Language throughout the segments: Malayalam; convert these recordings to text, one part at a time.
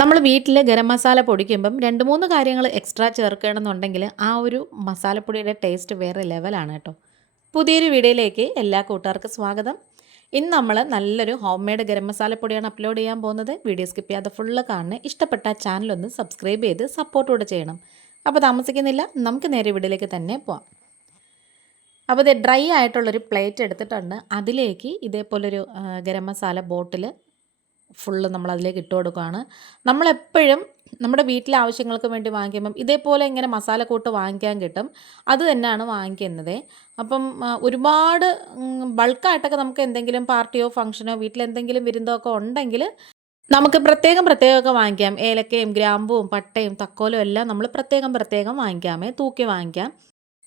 നമ്മൾ വീട്ടിൽ ഗരം മസാല പൊടിക്കുമ്പം 2, 3 കാര്യങ്ങൾ എക്സ്ട്രാ ചേർക്കണമെന്നുണ്ടെങ്കിൽ ആ ഒരു മസാലപ്പൊടിയുടെ ടേസ്റ്റ് വേറെ ലെവലാണ് കേട്ടോ. പുതിയൊരു വീഡിയോയിലേക്ക് എല്ലാ കൂട്ടുകാർക്കും സ്വാഗതം. ഇന്ന് നമ്മൾ നല്ലൊരു ഹോം മെയ്ഡ് ഗരം മസാലപ്പൊടിയാണ് അപ്ലോഡ് ചെയ്യാൻ പോകുന്നത്. വീഡിയോ സ്കിപ്പ് ചെയ്യാതെ ഫുള്ള് കാണണേ. ഇഷ്ടപ്പെട്ട ചാനലൊന്ന് സബ്സ്ക്രൈബ് ചെയ്ത് സപ്പോർട്ടോടെ ചെയ്യണം. അപ്പോൾ താമസിക്കുന്നില്ല, നമുക്ക് നേരെ വീഡിയോയിലേക്ക് തന്നെ പോവാം. അപ്പോൾ ഇത് ഡ്രൈ ആയിട്ടുള്ളൊരു പ്ലേറ്റ് എടുത്തിട്ടുണ്ട്. അതിലേക്ക് ഇതേപോലൊരു ഗരം മസാല ബോട്ടിൽ ഫുള്ള് നമ്മളതിലേക്ക് ഇട്ട് കൊടുക്കുകയാണ്. നമ്മളെപ്പോഴും നമ്മുടെ വീട്ടിലെ ആവശ്യങ്ങൾക്ക് വേണ്ടി വാങ്ങിക്കുമ്പം ഇതേപോലെ ഇങ്ങനെ മസാലക്കൂട്ട് വാങ്ങിക്കാൻ കിട്ടും. അത് തന്നെയാണ് വാങ്ങിക്കുന്നത്. അപ്പം ഒരുപാട് ബൾക്കായിട്ടൊക്കെ നമുക്ക് എന്തെങ്കിലും പാർട്ടിയോ ഫംഗ്ഷനോ വീട്ടിലെന്തെങ്കിലും വിരുന്നോ ഒക്കെ ഉണ്ടെങ്കിൽ നമുക്ക് പ്രത്യേകമൊക്കെ വാങ്ങിക്കാം. ഏലക്കയും ഗ്രാമ്പുവും പട്ടയും തക്കോലും എല്ലാം നമ്മൾ പ്രത്യേകം വാങ്ങിക്കാമേ, തൂക്കി വാങ്ങിക്കാം.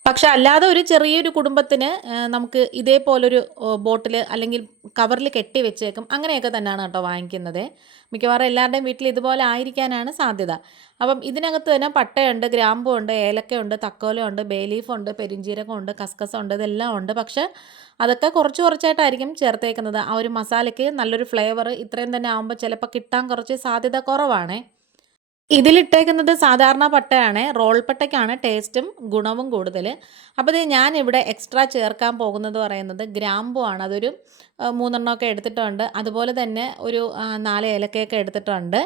പക്ഷെ അല്ലാതെ ഒരു ചെറിയൊരു കുടുംബത്തിന് നമുക്ക് ഇതേപോലൊരു ബോട്ടിൽ അല്ലെങ്കിൽ കവറിൽ കെട്ടി വെച്ചേക്കും അങ്ങനെയൊക്കെ തന്നെയാണ് കേട്ടോ വാങ്ങിക്കുന്നത്. മിക്കവാറും എല്ലാവരുടെയും വീട്ടിൽ ഇതുപോലെ ആയിരിക്കാനാണ് സാധ്യത. അപ്പം ഇതിനകത്ത് തന്നെ പട്ടയുണ്ട്, ഗ്രാമ്പുണ്ട്, ഏലക്കയുണ്ട്, തക്കോലമുണ്ട്, ബേ ലീഫുണ്ട്, പെരിഞ്ജീരകമുണ്ട്, കസ്കസുണ്ട്, ഇതെല്ലാം ഉണ്ട്. പക്ഷെ അതൊക്കെ കുറച്ചായിട്ടായിരിക്കും ചേർത്തേക്കുന്നത്. ആ ഒരു മസാലയ്ക്ക് നല്ലൊരു ഫ്ലേവർ ഇത്രയും തന്നെ ആകുമ്പോൾ ചിലപ്പോൾ കിട്ടാൻ കുറച്ച് സാധ്യത കുറവാണേ. ഇതിലിട്ടേക്കുന്നത് സാധാരണ പട്ടയാണ്. റോൾ പട്ടയ്ക്കാണ് ടേസ്റ്റും ഗുണവും കൂടുതൽ. അപ്പോൾ ഇത് ഞാനിവിടെ എക്സ്ട്രാ ചേർക്കാൻ പോകുന്നത് പറയുന്നത് ഗ്രാമ്പു ആണ്. അതൊരു 3 എണ്ണമൊക്കെ എടുത്തിട്ടുണ്ട്. അതുപോലെ തന്നെ ഒരു 4 ഏലക്കയൊക്കെ എടുത്തിട്ടുണ്ട്.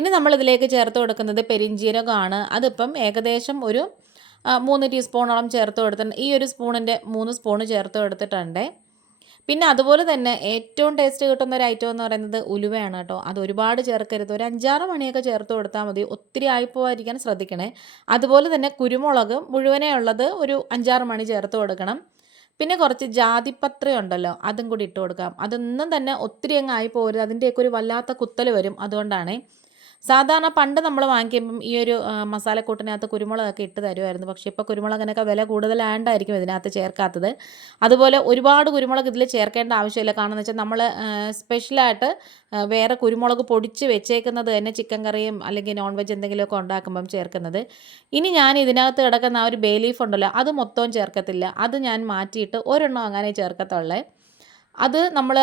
ഇനി നമ്മളിതിലേക്ക് ചേർത്ത് കൊടുക്കുന്നത് പെരിഞ്ജീരകമാണ്. അതിപ്പം ഏകദേശം ഒരു 3 ടീസ്പൂണോളം ചേർത്ത് കൊടുത്തിട്ടുണ്ട്. ഈ ഒരു സ്പൂണിൻ്റെ 3 സ്പൂണ് ചേർത്ത് കൊടുത്തിട്ടുണ്ട്. പിന്നെ അതുപോലെ തന്നെ ഏറ്റവും ടേസ്റ്റ് കിട്ടുന്ന ഒരു ഐറ്റം എന്ന് പറയുന്നത് ഉലുവയാണ് കേട്ടോ. അത് ഒരുപാട് ചേർക്കരുത്. ഒരു 5-6 മണിയൊക്കെ ചേർത്ത് കൊടുത്താൽ മതി. ഒത്തിരി ആയിപ്പോവാതിരിക്കാൻ ശ്രദ്ധിക്കണേ. അതുപോലെ തന്നെ കുരുമുളക് മുഴുവനേ ഉള്ളത് ഒരു 5-6 മണി ചേർത്ത് കൊടുക്കണം. പിന്നെ കുറച്ച് ജാതിപത്രി ഉണ്ടല്ലോ, അതും കൂടി ഇട്ട് കൊടുക്കാം. അതൊന്നും തന്നെ ഒത്തിരി അങ്ങ് ആയി പോകരുത്. അതിൻ്റെയൊക്കെ ഒരു വല്ലാത്ത കുത്തൽ വരും. അതുകൊണ്ടാണ് സാധാരണ പണ്ട് നമ്മൾ വാങ്ങിക്കുമ്പം ഈ ഒരു മസാലക്കൂട്ടിനകത്ത് കുരുമുളകൊക്കെ ഇട്ട് തരുമായിരുന്നു. പക്ഷേ ഇപ്പോൾ കുരുമുളകിനൊക്കെ വില കൂടുതലായതുകൊണ്ടായിരിക്കും ഇതിനകത്ത് ചേർക്കാത്തത്. അതുപോലെ ഒരുപാട് കുരുമുളക് ഇതിൽ ചേർക്കേണ്ട ആവശ്യമില്ല. കാരണം എന്ന് വെച്ചാൽ നമ്മൾ സ്പെഷ്യലായിട്ട് വേറെ കുരുമുളക് പൊടിച്ച് വെച്ചേക്കുന്നത് തന്നെ ചിക്കൻ കറിയും അല്ലെങ്കിൽ നോൺ വെജ് എന്തെങ്കിലുമൊക്കെ ഉണ്ടാക്കുമ്പം ചേർക്കുന്നത്. ഇനി ഞാൻ ഇതിനകത്ത് കിടക്കുന്ന ആ ഒരു ബേ ലീഫ് ഉണ്ടല്ലോ, അത് മൊത്തവും ചേർക്കത്തില്ല. അത് ഞാൻ മാറ്റിയിട്ട് ഒരെണ്ണം അങ്ങനെ ചേർക്കത്തുള്ളേ. അത് നമ്മൾ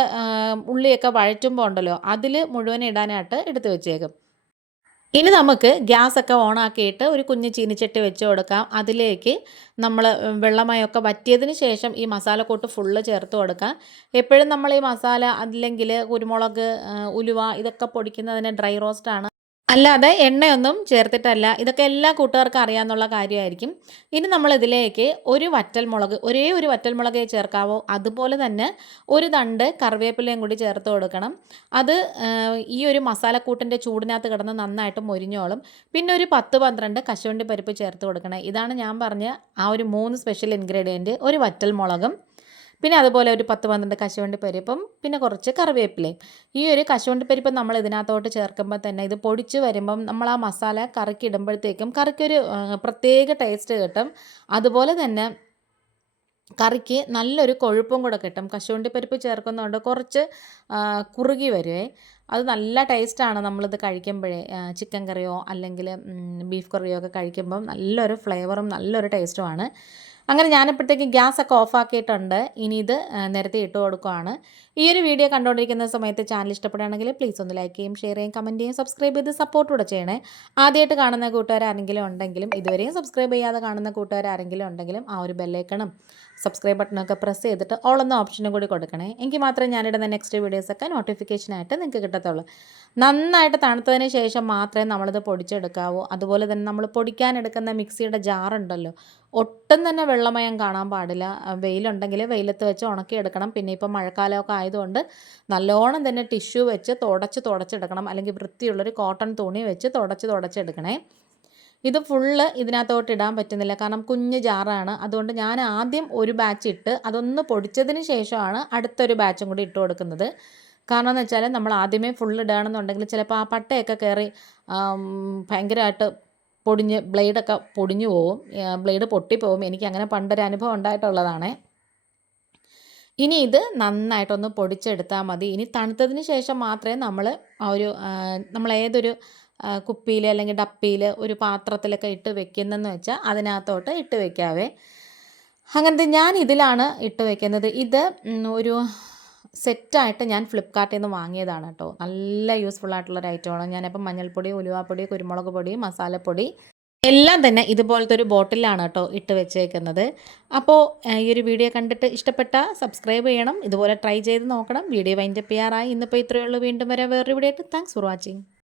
ഉള്ളിയൊക്കെ വഴറ്റുമ്പോൾ ഉണ്ടല്ലോ, അതിൽ മുഴുവൻ ഇടാനായിട്ട് എടുത്ത് വെച്ചേക്കും. ഇനി നമുക്ക് ഗ്യാസൊക്കെ ഓണാക്കിയിട്ട് ഒരു കുഞ്ഞ് ചീനിച്ചട്ടി വെച്ച് കൊടുക്കാം. അതിലേക്ക് നമ്മൾ വെള്ളമയമൊക്കെ വറ്റിയതിന് ശേഷം ഈ മസാലക്കൂട്ട് ഫുള്ള് ചേർത്ത് കൊടുക്കാം. എപ്പോഴും നമ്മൾ ഈ മസാല അല്ലെങ്കിൽ കുരുമുളക്, ഉലുവ ഇതൊക്കെ പൊടിക്കുന്നതിന് ഡ്രൈ റോസ്റ്റാണ്, അല്ലാതെ എണ്ണയൊന്നും ചേർത്തിട്ടല്ല. ഇതൊക്കെ എല്ലാ കൂട്ടുകാർക്കും അറിയാമെന്നുള്ള കാര്യമായിരിക്കും. ഇനി നമ്മളിതിലേക്ക് ഒരേ ഒരു വറ്റൽമുളകേ ചേർക്കാവോ. അതുപോലെ തന്നെ ഒരു തണ്ട് കറിവേപ്പിലയും കൂടി ചേർത്ത് കൊടുക്കണം. അത് ഈ ഒരു മസാലക്കൂട്ടിൻ്റെ ചൂടിനകത്ത് കിടന്ന് നന്നായിട്ട് മൊരിഞ്ഞോളും. പിന്നെ ഒരു 10-12 കശുവണ്ടി പരിപ്പ് ചേർത്ത് കൊടുക്കണം. ഇതാണ് ഞാൻ പറഞ്ഞ ആ ഒരു 3 സ്പെഷ്യൽ ഇൻഗ്രീഡിയൻറ്റ്. ഒരു വറ്റൽമുളകും പിന്നെ അതുപോലെ ഒരു 10-12 കശുവണ്ടി പരിപ്പും പിന്നെ കുറച്ച് കറിവേപ്പിലയും. ഈ ഒരു കശുവണ്ടി പരിപ്പ് നമ്മൾ ഇതിനകത്തോട്ട് ചേർക്കുമ്പോൾ തന്നെ ഇത് പൊടിച്ച് വരുമ്പം നമ്മൾ ആ മസാല കറിക്ക് ഇടുമ്പോഴത്തേക്കും കറിക്കൊരു പ്രത്യേക ടേസ്റ്റ് കിട്ടും. അതുപോലെ തന്നെ കറിക്ക് നല്ലൊരു കൊഴുപ്പും കൂടെ കിട്ടും. കശുവണ്ടി പരിപ്പ് ചേർക്കുന്നതുകൊണ്ട് കുറച്ച് കുറുകി വരുവേ. അത് നല്ല ടേസ്റ്റാണ് നമ്മളിത് കഴിക്കുമ്പോഴേ. ചിക്കൻ കറിയോ അല്ലെങ്കിൽ ബീഫ് കറിയോ ഒക്കെ കഴിക്കുമ്പം നല്ലൊരു ഫ്ലേവറും നല്ലൊരു ടേസ്റ്റുമാണ്. അങ്ങനെ ഞാനിപ്പോഴത്തേക്ക് ഗ്യാസൊക്കെ ഓഫാക്കിയിട്ടുണ്ട്. ഇനി ഇത് നിരത്തി ഇട്ട് കൊടുക്കുകയാണ്. ഈ ഒരു വീഡിയോ കണ്ടുകൊണ്ടിരിക്കുന്ന സമയത്ത് ചാനൽ ഇഷ്ടപ്പെടുകയാണെങ്കിൽ പ്ലീസ് ഒന്ന് ലൈക്ക് ചെയ്യും, ഷെയർ ചെയ്യും, കമൻറ്റ് ചെയ്യും, സബ്സ്ക്രൈബ് ചെയ്ത് സപ്പോർട്ട് കൂടെ ചെയ്യണേ. ആദ്യമായിട്ട് കാണുന്ന കൂട്ടുകാരാരെങ്കിലും ഉണ്ടെങ്കിലും ഇതുവരെയും സബ്സ്ക്രൈബ് ചെയ്യാതെ കാണുന്ന കൂട്ടുകാരാരെങ്കിലും ഉണ്ടെങ്കിലും ആ ഒരു ബെല്ലൈക്കണും സബ്സ്ക്രൈബ് ബട്ടണൊക്കെ പ്രസ് ചെയ്തിട്ട് ഓൾ എന്ന ഓപ്ഷനും കൂടി കൊടുക്കണേ. എങ്കിൽ മാത്രമേ ഞാനിടുന്ന നെക്സ്റ്റ് വീഡിയോസൊക്കെ നോട്ടിഫിക്കേഷനായിട്ട് നിങ്ങൾക്ക് കിട്ടത്തുള്ളൂ. നന്നായിട്ട് തണുത്തതിന് ശേഷം മാത്രമേ നമ്മളിത് പൊടിച്ചെടുക്കാവൂ. അതുപോലെ തന്നെ നമ്മൾ പൊടിക്കാനെടുക്കുന്ന മിക്സിയുടെ ജാറുണ്ടല്ലോ, ഒട്ടും തന്നെ വെള്ളമയം കാണാൻ പാടില്ല. വെയിലുണ്ടെങ്കിൽ വെയിലത്ത് വെച്ച് ഉണക്കിയെടുക്കണം. പിന്നെ ഇപ്പം മഴക്കാലമൊക്കെ ആയതുകൊണ്ട് നല്ലോണം തന്നെ ടിഷ്യൂ വെച്ച് തുടച്ചെടുക്കണം. അല്ലെങ്കിൽ വൃത്തിയുള്ളൊരു കോട്ടൺ തുണി വെച്ച് തുടച്ചെടുക്കണേ. ഇത് ഫുള്ള് ഇതിനകത്തോട്ട് ഇടാൻ പറ്റുന്നില്ല, കാരണം കുഞ്ഞ് ജാറാണ്. അതുകൊണ്ട് ഞാൻ ആദ്യം ഒരു ബാച്ച് ഇട്ട് അതൊന്ന് പൊടിച്ചതിന് ശേഷമാണ് അടുത്തൊരു ബാച്ചും കൂടി ഇട്ട് കൊടുക്കുന്നത്. കാരണം എന്ന് വെച്ചാൽ നമ്മൾ ആദ്യമേ ഫുള്ള് ഇടുകയാണെന്നുണ്ടെങ്കിൽ ചിലപ്പോൾ ആ പട്ടയൊക്കെ കയറി ഭയങ്കരമായിട്ട് ബ്ലേഡൊക്കെ പൊടിഞ്ഞു പോവും, ബ്ലേഡ് പൊട്ടിപ്പോവും. എനിക്ക് അങ്ങനെ പണ്ടൊരു അനുഭവം ഉണ്ടായിട്ടുള്ളതാണ്. ഇനി ഇത് നന്നായിട്ടൊന്ന് പൊടിച്ചെടുത്താൽ മതി. ഇനി തണുത്തതിന് ശേഷം മാത്രമേ നമ്മൾ ഏതൊരു കുപ്പിയിൽ അല്ലെങ്കിൽ ഡപ്പിയിൽ ഒരു പാത്രത്തിലൊക്കെ ഇട്ട് വെക്കുന്നതെന്ന് വെച്ചാൽ അതിനകത്തോട്ട് ഇട്ട് വെക്കാവേ. അങ്ങനത്തെ ഞാൻ ഇതിലാണ് ഇട്ട് വെക്കുന്നത്. ഇത് ഒരു സെറ്റായിട്ട് ഞാൻ ഫ്ലിപ്കാർട്ടിൽ നിന്ന് വാങ്ങിയതാണ് കേട്ടോ. നല്ല യൂസ്ഫുൾ ആയിട്ടുള്ളൊരു ഐറ്റമാണ്. ഞാനിപ്പം മഞ്ഞൾപ്പൊടി, ഉലുവാപ്പൊടി, കുരുമുളക് പൊടി, മസാലപ്പൊടി എല്ലാം തന്നെ ഇതുപോലത്തെ ഒരു ബോട്ടിലാണ് കേട്ടോ ഇട്ട് വെച്ചേക്കുന്നത്. അപ്പോൾ ഈ ഒരു വീഡിയോ കണ്ടിട്ട് ഇഷ്ടപ്പെട്ട സബ്സ്ക്രൈബ് ചെയ്യണം. ഇതുപോലെ ട്രൈ ചെയ്ത് നോക്കണം. വീഡിയോ വൈൻഡപ്പ് ചെയ്യാറായി. ഇന്നിപ്പോൾ ഇത്രയേ ഉള്ളൂ. വീണ്ടും വരാം വേറൊരു വീഡിയോ ആയിട്ട്. Thanks for watching.